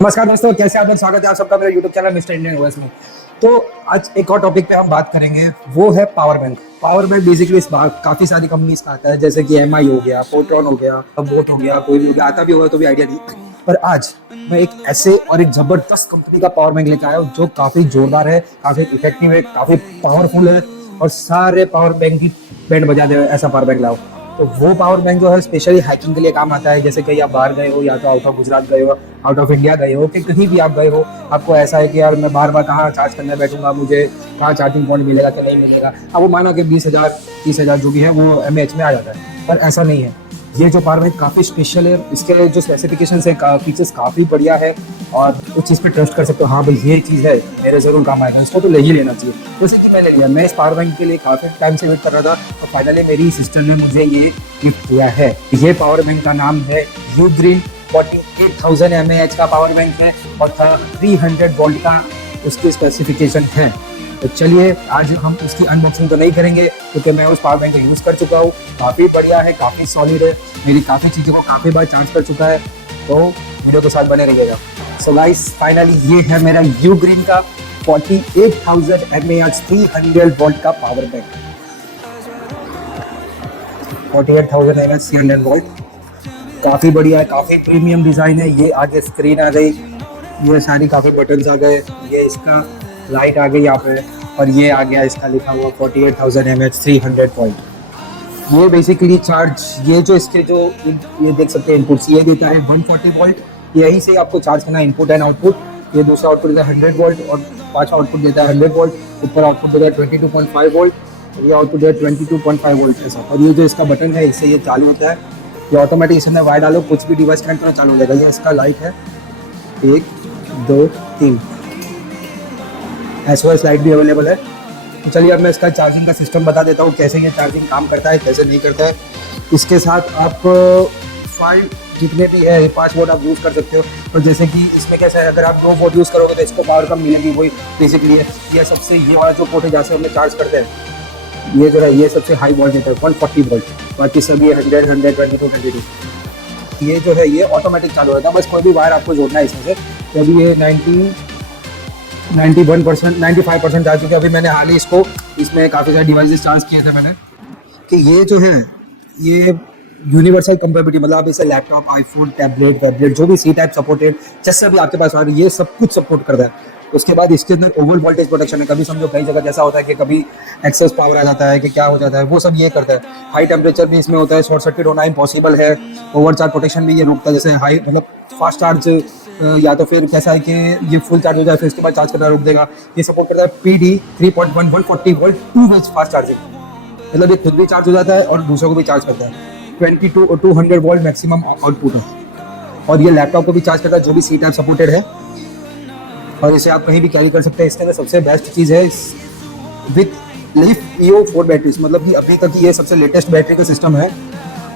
नमस्कार दोस्तों, कैसे आप लोग? स्वागत है आप सबका मेरे YouTube channel mister Indian OS में। तो आज एक और टॉपिक पे हम बात करेंगे, वो है power bank. Power bank basically इस बार काफ़ी सारी कंपनीज का आता है, जैसे कि एमआई हो गया, फोटोन हो गया, बोट हो गया, कोई भी हो गया, आता भी होगा तो भी आइडिया नहीं। पर आज मैं एक ऐसे और एक ज़बरदस्त कंपनी का पावर बैंक लेकर आया हूँ जो काफ़ी जोरदार है, काफ़ी इफेक्टिव है, काफ़ी पावरफुल है और सारे पावर बैंक की बैंड बजा दे ऐसा पावर बैंक लाओ। तो वो पावर बैंक जो है स्पेशली हैकिंग के लिए काम आता है। जैसे कहीं आप बाहर गए हो, या तो आउट ऑफ गुजरात गए हो, आउट ऑफ इंडिया गए हो, कि कहीं भी आप गए हो, आपको ऐसा है कि यार मैं बार बार कहाँ चार्ज करने बैठूंगा, मुझे कहाँ चार्जिंग पॉइंट मिलेगा कि नहीं मिलेगा। अब वो माना कि 20,000 30,000 जो भी है वो एमएएच में आ जाता है, पर ऐसा नहीं है। ये जो पावर बैंक काफ़ी स्पेशल है, इसके जो स्पेसिफिकेशन है, फीचर्स काफ़ी बढ़िया है और उस चीज़ पे ट्रस्ट कर सकते हो। हाँ भाई, ये चीज़ है, मेरे ज़रूर काम आएगा, इसको तो ले ही लेना चाहिए। जैसे कि मैंने लिया, मैं इस पावर बैंक के लिए काफ़ी टाइम से वेट कर रहा था और फाइनली मेरी सिस्टर ने मुझे ये गिफ्ट किया है। ये पावर बैंक का नाम है यू ग्रीन 48,000 mAh का पावर बैंक है और 300 वोल्ट का उसकी स्पेसिफिकेशन है। तो चलिए, आज हम उसकी अनबॉक्सिंग तो नहीं करेंगे क्योंकि मैं उस पावर बैंक को यूज़ कर चुका हूँ। काफ़ी बढ़िया है, काफ़ी सॉलिड है, मेरी काफ़ी चीज़ों को काफ़ी बार चार्ज कर चुका है। तो वीडियो के साथ बने रहिएगा। सो गाइस, फाइनली ये है मेरा यू ग्रीन का 48,000 mAh 300 वोल्ट का पावर बैंक। 48,000 mAh 300 वोल्ट, काफ़ी बढ़िया है, काफ़ी प्रीमियम डिज़ाइन है। ये आगे स्क्रीन आ गई, ये सारी काफ़ी बटन्स आ गए, ये इसका लाइट आ गई यहाँ पे, और ये आ गया इसका लिखा हुआ 48,000 mAh 300 वोल्ट। ये बेसिकली चार्ज, ये जो इसके जो ये देख सकते हैं इनपुट्स, ये देता है 140 वोल्ट। यहीं से आपको चार्ज करना है, इनपुट एंड आउटपुट। ये दूसरा आउटपुट देता है 100 वोल्ट और पांचवा आउटपुट देता है 100 वोल्ट। ऊपर आउटपुट देता है 22.5 वोल्ट और ये आउटपुट देता है 22.5 वोल्ट ऐसा। और ये जो इसका बटन है, इससे ये चालू होता है। ये ऑटोमेटिक, इसमें वायर डालो, कुछ भी डिवाइस कनेक्ट करना चालू हो जाएगा। ये इसका लाइट है, 1 2 3 SOS लाइट भी अवेलेबल है। तो चलिए, अब मैं इसका चार्जिंग का सिस्टम बता देता हूँ, कैसे ये चार्जिंग काम करता है, कैसे नहीं करता है। इसके साथ आप 5 जितने भी है 5 वोट आप यूज़ कर सकते हो। और जैसे कि इसमें कैसा है, अगर आप 2 वोट यूज़ करोगे तो इसको पावर कम मिलेगी। वही बेसिकली है। ये सबसे, ये वाला जो पोर्ट है जहाँ से हमने चार्ज करते हैं, ये जो है ये सबसे हाई वोल्टेज है 140 वोल्ट। बाकी सभी 100 100 22 ये जो है ये ऑटोमेटिक चालू रहता है। बस कोई भी वायर आपको जोड़ना है इसमें से। तो अभी ये 91% 95% चार्ज, क्योंकि अभी मैंने हाल ही इसको, इसमें काफ़ी सारे डिवाइसेस चार्ज किए थे मैंने, कि ये जो है ये यूनिवर्सल कंपेबिलिटी, मतलब आप इसे लैपटॉप, आईफोन, टैबलेट, वैबलेट, जो भी सी टाइप सपोर्टेड, जैसे भी आपके पास आ रही है, ये सब कुछ सपोर्ट करता है। उसके बाद इसके अंदर ओवर वोल्टेज प्रोटेक्शन है। कभी समझो कई जगह जैसा होता है कि कभी एक्सेस पावर आ जाता है कि क्या हो जाता है, वो सब ये करता है। हाई टेम्परेचर भी इसमें होता है, शॉर्ट सर्किट होना इम्पॉसिबल है। ओवर चार्ज प्रोटेक्शन भी ये रोकता है, जैसे हाई मतलब फास्ट चार्ज, या तो फिर कैसा है कि ये फुल चार्ज हो जाए फिर उसके बाद चार्ज करना रोक देगा। ये सपोर्ट करता है PD 3.1 140 वोल्ट 2 वे फास्ट चार्जिंग, मतलब ये खुद भी चार्ज हो जाता है और दूसरों को भी चार्ज करता है। 200 वोल्ट मैक्सिमम आउटपुट है। और ये लैपटॉप को भी चार्ज करता है जो भी सी टाइप सपोर्टेड है, और इसे आप कहीं भी कैरी कर सकते हैं। इसके अंदर सबसे बेस्ट चीज़ है विथ लीफ EO4 बैटरीज, मतलब कि अभी तक ये सबसे लेटेस्ट बैटरी का सिस्टम है।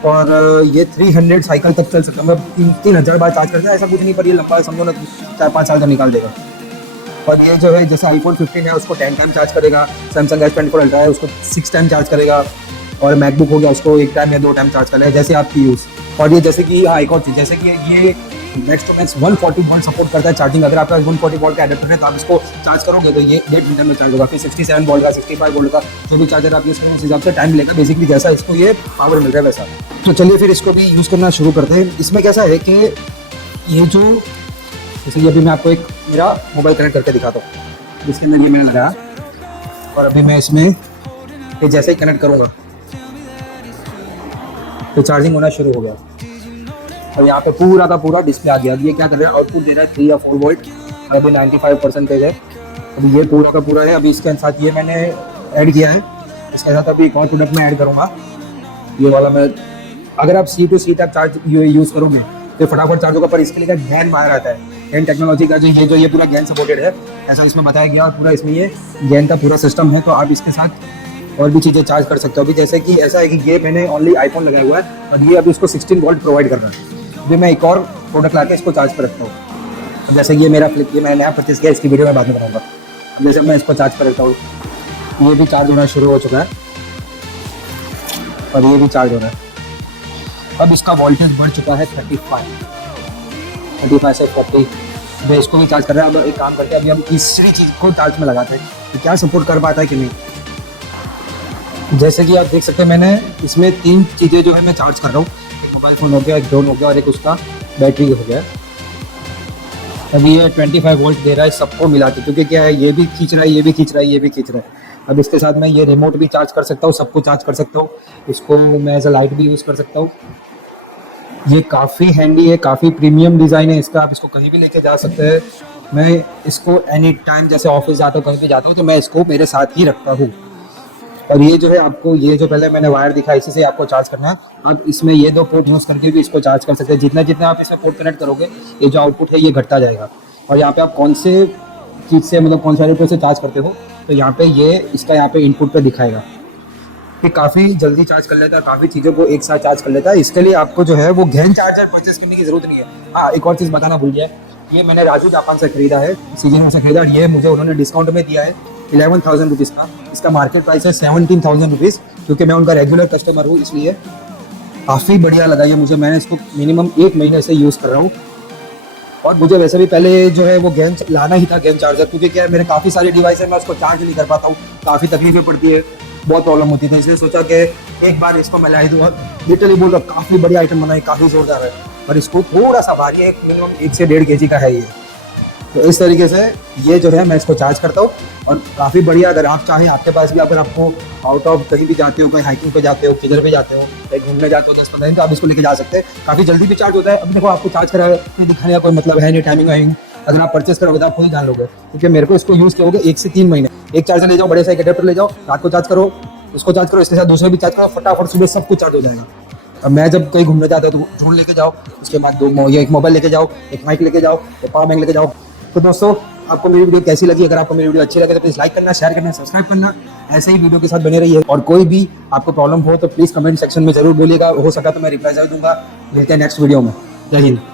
और ये 300 साइकिल तक चल सकता है, मतलब 3,000 बार चार्ज करता है, ऐसा कुछ नहीं, पर ये लंबा समझो ना 4-5 साल का निकाल देगा। और ये जो है जैसे iPhone 15 है उसको 10 टाइम चार्ज करेगा, Samsung S24 अल्ट्रा है उसको 6 टाइम चार्ज करेगा, और मैकबुक हो गया उसको 1 टाइम या 2 टाइम चार्ज करेगा, जैसे आपकी यूज़। और ये जैसे कि हाँ, एक और चीज़, जैसे कि ये max to max 140 volt support करता है चार्जिंग। अगर आपके पास 140 वोल्ट का एडेप्टर है तो आप इसको चार्ज करोगे तो ये 1.5 मिनट में चार्ज होगा। फिर 67 वोल्ट का, 65 वोल्ट का, जो भी चार्जर आप यूज़ करेंगे उस हिसाब से टाइम लेगा। बेसिकली जैसा इसको ये पावर मिल रहा है वैसा। तो चलिए फिर इसको भी यूज़ करना शुरू करते हैं। इसमें कैसा है कि ये जो, जैसे अभी मैं आपको एक मेरा मोबाइल कनेक्ट करके दिखाता हूँ, जिसके अंदर ये मैंने लगाया, और अभी मैं इसमें ये जैसे ही कनेक्ट करूँगा तो चार्जिंग होना शुरू हो गया, और यहाँ पे पूरा का पूरा डिस्प्ले आ गया। ये क्या कर रहा है, आउटपुट दे रहा है 3 या 4 वोल्ट, और अभी 95% है। अभी ये पूरा का पूरा है। अभी इसके साथ ये मैंने ऐड किया है, इसके साथ अभी एक और प्रोडक्ट मैं ऐड करूँगा, ये वाला। मैं, अगर आप C to C type charge use करोगे तो फटाफट चार्ज होगा, पर इसके लिए गैन बाहर आता है। गैन टेक्नोलॉजी का जो ये पूरा गैन सपोर्टेड है, ऐसा इसमें बताया गया, और पूरा इसमें ये गैन का पूरा सिस्टम है। तो आप इसके साथ और भी चीज़ें चार्ज कर सकते हो। अभी जैसे कि ऐसा है कि ये मैंने ओनली iPhone लगाया हुआ है, और ये अभी उसको 16 वोल्ट प्रोवाइड कर रहा है। अभी मैं एक और प्रोडक्ट ला के इसको चार्ज पर रखता हूँ। जैसे कि ये मेरा फ्लिप, ये मैंने नया परचेस किया, इसकी वीडियो मैं बाद में बनाऊंगा। जैसे मैं इसको चार्ज पर रखता हूँ, ये भी चार्ज होना शुरू हो चुका है, और ये भी चार्ज हो रहा है। अब इसका वोल्टेज बढ़ चुका है 35 से 40, मैं इसको भी चार्ज कर रहा है। अब एक काम करते हैं, अभी हम तीसरी चीज़ को चार्ज में लगाते हैं कि क्या सपोर्ट कर पाता है कि नहीं। जैसे कि आप देख सकते हैं मैंने इसमें 3 चीज़ें जो है मैं चार्ज कर रहा हूँ। एक मोबाइल फ़ोन हो गया, एक ड्रोन हो गया और एक उसका बैटरी हो गया। अभी ये 25 वोल्ट दे रहा है सबको मिला के, क्योंकि क्या है ये भी खींच रहा है, ये भी खींच रहा है, ये भी खींच रहा है। अब इसके साथ मैं ये रिमोट भी चार्ज कर सकता हूँ, सबको चार्ज कर सकता हूँ, इसको मैं एज अ लाइट भी यूज़ कर सकता हूँ। ये काफ़ी हैंडी है, काफ़ी प्रीमियम डिज़ाइन है इसका, आप इसको कहीं भी लेके जा सकते हैं। मैं इसको एनी टाइम जैसे ऑफिस जाता हूँ, कहीं भी जाता हूँ तो मैं इसको मेरे साथ ही रखता हूँ। और ये जो है आपको, ये जो पहले मैंने वायर दिखाया इसी से आपको चार्ज करना है। आप इसमें ये 2 पोर्ट यूज़ करके भी इसको चार्ज कर सकते हैं। जितना जितना आप इसमें पोर्ट कनेक्ट करोगे, ये जो आउटपुट है ये घटता जाएगा। और यहाँ पे आप कौन से चीज़ से, मतलब कौन से एडेप्टर से चार्ज करते हो, तो यहाँ पे ये इसका यहाँ पे इनपुट पे दिखाएगा कि काफ़ी जल्दी चार्ज कर लेता है, काफ़ी चीज़ों को एक साथ चार्ज कर लेता है। इसके लिए आपको जो है वो गहन चार्जर परचेस करने की ज़रूरत नहीं है। हाँ, एक और चीज़ बताना भूल गया, ये मैंने राजू जापान से खरीदा है, सीजन से खरीदा, और ये मुझे उन्होंने डिस्काउंट में दिया है 11,000 रुपीज़ का। इसका मार्केट प्राइस है 17,000 रुपीज़, क्योंकि मैं उनका रेगुलर कस्टमर हूँ, इसलिए काफ़ी बढ़िया लगा ये मुझे। मैंने इसको मिनिमम 1 महीने से यूज़ कर रहा हूँ। और मुझे वैसे भी पहले जो है वो गेम लाना ही था, गेम चार्जर, क्योंकि क्या है मेरे काफ़ी सारे डिवाइस है, मैं उसको चार्ज नहीं कर पाता हूँ, काफ़ी तकलीफें पड़ती है, बहुत प्रॉब्लम होती थी। इसलिए सोचा कि एक बार इसको मैं ला दूँ। लिटरली बोल रहा, काफ़ी बढ़िया आइटम बनाई, काफ़ी जोरदार है, पर इसको थोड़ा सा भारी है, मिनिमम 1 से 1.5 kg का है ये। तो इस तरीके से ये जो है मैं इसको चार्ज करता हूँ, और काफ़ी बढ़िया। अगर आप चाहें, आपके पास भी, अगर आपको आउट ऑफ कहीं भी जाते हो, कहीं हाइकिंग पे जाते हो, किधर भी जाते हो, कहीं घूमने जाते हो 10-15 दिन, तो आप इसको लेके जा सकते हैं। काफ़ी जल्दी भी चार्ज होता है। अब देखो, आपको चार्ज करा दिखाने का कोई मतलब है नहीं, टाइमिंग वाइमिंग अगर आप परचेस करोगे तो आप खुद ही जान लोगे, क्योंकि मेरे को इसको यूज़ करोगे 1 से 3 महीने। एक चार्जर ले जाओ, बड़े सा एक एडेप्टर ले जाओ, रात को चार्ज करो, उसको चार्ज करो, इसके साथ दूसरे भी चार्ज करो, फटाफट सुबह सब कुछ चार्ज हो जाएगा। अब मैं जब कहीं घूमने जाता हूँ तो ड्रोन लेके जाओ, उसके बाद एक मोबाइल लेके जाओ, एक माइक लेके जाओ, एक पावर बैंक लेके जाओ। तो दोस्तों, आपको मेरी वीडियो कैसी लगी? अगर आपको मेरी वीडियो अच्छी लगे तो प्लीज़ लाइक करना, शेयर करना, सब्सक्राइब करना। ऐसे ही वीडियो के साथ बने रहिए, और कोई भी आपको प्रॉब्लम हो तो प्लीज़ कमेंट सेक्शन में ज़रूर बोलिएगा, हो सका तो मैं रिप्लाई ज़रूर दूंगा। मिलते हैं नेक्स्ट वीडियो में। जय हिंद।